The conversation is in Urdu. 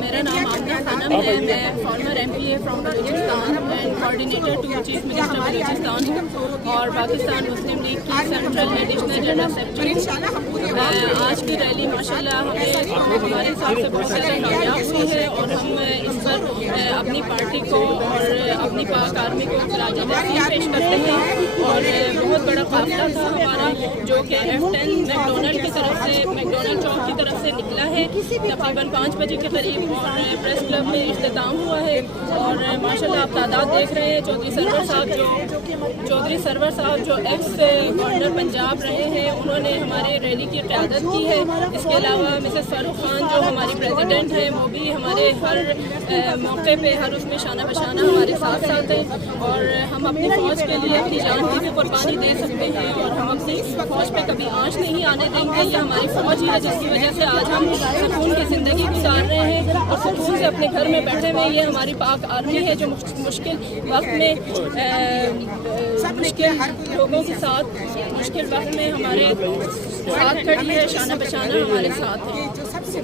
میرا نام آمنہ خانم ہے. میں former MPA from Balochistan and coordinator to chief minister Balochistan اور پاکستان مسلم لیگ کی سینٹرل ایڈیشنل جنرل سیکرٹری. آج کی ریلی ماشاءاللہ ہمارے حساب سے بہت زیادہ کامیاب ہوئی ہے اور ہم اس پر اپنی پارٹی کو اور اپنی پاک آرمی کو خراج تحسین پیش کرتے ہیں. اور بہت بڑا قافلہ تھا ہمارا جو کہ F10 میکڈونلڈ کی طرف سے میکڈونلڈ چوک کی طرف سے نکلا ہے تقریباً 5 بجے کے قریب اور پریس کلب میں اختتام ہوا ہے. اور ماشاءاللہ آپ تعداد دیکھ رہے ہیں. چودھری سرور صاحب جو ایکس گورنر پنجاب رہے ہیں انہوں نے ہمارے ریلی کی قیادت کی ہے. اس کے علاوہ مسز فاروق خان جو ہماری پریزیڈنٹ ہیں وہ بھی ہمارے ہر موقع پہ ہر اس میں شانہ بشانہ ہمارے ساتھ ہیں. اور ہم اپنی فوج کے لیے اپنی جان کی بھی قربانی دے سکتے ہیں اور ہم اپنی فوج پہ کبھی آنچ نہیں آنے دیں گے. یہ ہماری فوج ہی ہے جس کی وجہ سے آج ہم سکون کی زندگی گزار رہے ہیں اور سکون سے اپنے گھر میں بیٹھے ہوئے. یہ ہماری پاک آرمی ہے جو مشکل وقت میں مشکل لوگوں کے ساتھ مشکل وقت میں ہمارے ساتھ کھڑی ہے, شانہ بشانہ ہمارے ساتھ ہے.